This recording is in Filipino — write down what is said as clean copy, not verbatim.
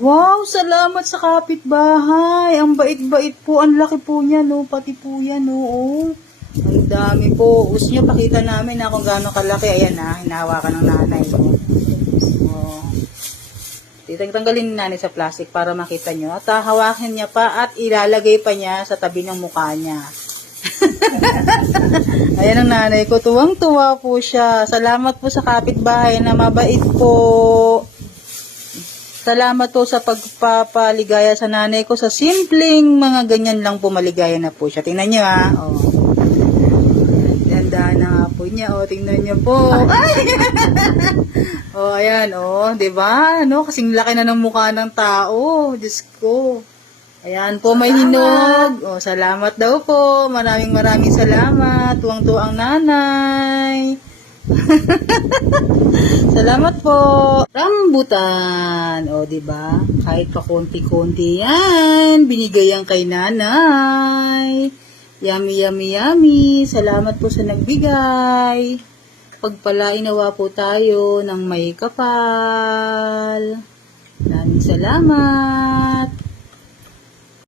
Wow, salamat sa kapitbahay. Ang bait-bait po. Ang laki po niya, no? Pati po yan, no? Oh. Ang dami po. Gusto niyo pakita namin na kung gaano kalaki. Ayan na, hinahawakan ng nanay. Oh. Tanggalin ni nanay sa plastic para makita nyo. At hawakin niya pa at ilalagay pa niya sa tabi ng mukha niya. Ayan ang nanay ko. Tuwang-tuwa po siya. Salamat po sa kapitbahay na mabait po. Salamat po sa pagpapaligaya sa nanay ko. Sa simpleng mga ganyan lang po, maligaya na po siya. Tingnan niyo ha. Oh. Ganda na nga po niya. Oh, tingnan niyo po. Ay! Oh, ayan. Oh, 'di ba? No, kasing laki na ng mukha ng tao. Diyos ko. Ayan po, may hinog. Oh, salamat daw po. Maraming salamat. Tuwang-tuwang nanay. Salamat po. Rambutan. O, di ba? Kahit pa konti-konti yan. Binigay yan kay nanay. Yummy, yummy, yummy. Salamat po sa nagbigay. Pagpalain nawa po tayo ng may kapal. Maraming salamat.